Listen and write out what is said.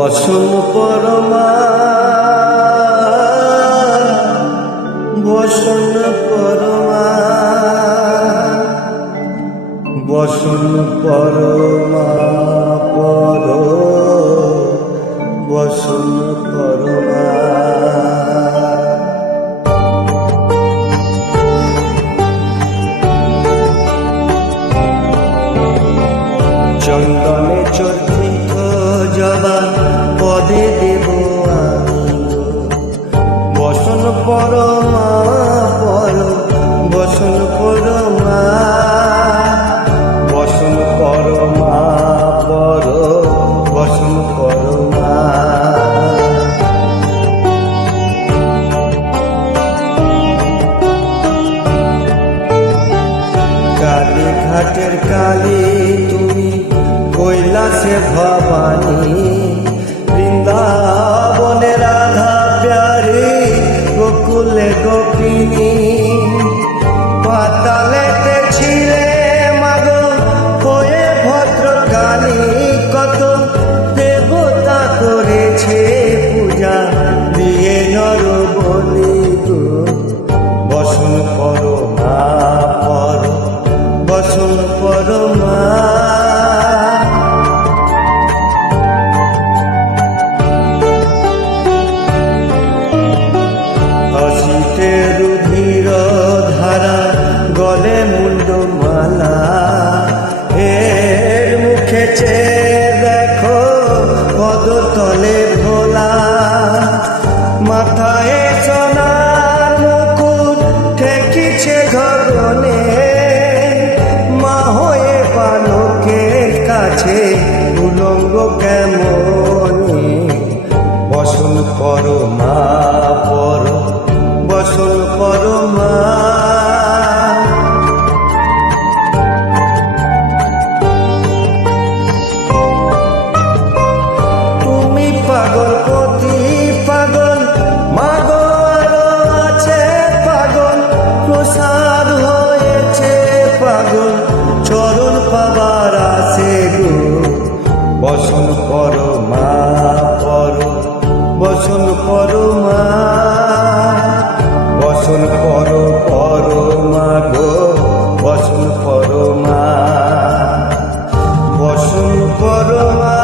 বসন পরমা বসন পরমা বসন পরমা পর বসন পরমা চন্দনে চর্চিত জবা পদে দেব আমি বসন পরমা পর বসন পরমা বসন পরমা পর বসন পরমা কালী ঘাটের কালী তুমি কৈলাসে ভবানী বৃন্দাবনে রাধা প্যারি গোকুলে গোপিনী পাতালেতে ছিলে মাগো হয়ে ভদ্রকালী কত দেবতা করেছে পূজা দিয়ে নর বলি গো বসন পরমা পর বসন পরমা রুধির ধারা গলে মুন্ডমালা এর মুখে চেয়ে দেখো পদতলে ভোলা মাথায় সোনার মুকুট ঠেকিছে গগনে মা হয়ে বালকের কাছে উলঙ্গ কেমনি বসন পরমা পর বসন পরমা তুমি পাগল পতি পাগল মাগো আরো আছে পাগল প্রসাদ হয়েছে পাগল চরণ পাবার আছে গো বসন পরমা পর বসন পরমা বসন পরমা গো বসন পরমা বসন পরমা।